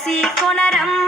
ரசிகுணரம்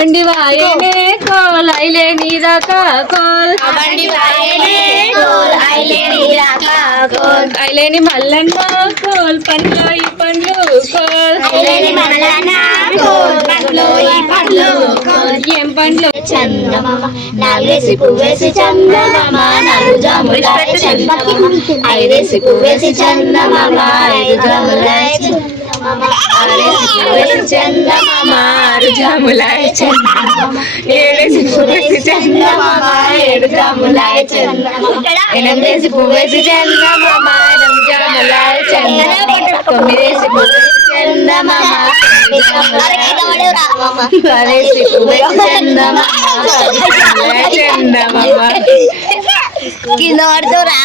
బండి వాయనే coal ఐలే నీరాక coal. బండి వాయనే coal Aileni రాక కోల్. ఐలేని మల్లన్న కోల్ పండ్లు ఈ పండ్లు కోల్. ఐలేని మల్లన్న కోల్ పండ్లు ఈ పండ్లు కోల్. ఏం పండ్లు? చందమామ నాలుగేసి పువ్వేసి చందమామ నాలుగు జాములాయ చందమామ. ఐదేసి పువ్వేసి చందమామ ఐదు జాములాయ చందమామ ఆరేసి పువ్వేసి చందమామ ఆరు జాములాయ చందమామ ఏడేసి పువ్వేసి చందమామ ఏడు జాములాయ చందమామ ఎనిమిదేసి పువ్వేసి చందమామ ఎనిమిది జాములాయ చందమామ తొమ్మిదేసి పువ్వేసి చందమామ తొమ్మిది జాములాయ పదేసి పువ్వేసి చందమామ చందమామ కింద పడుతురా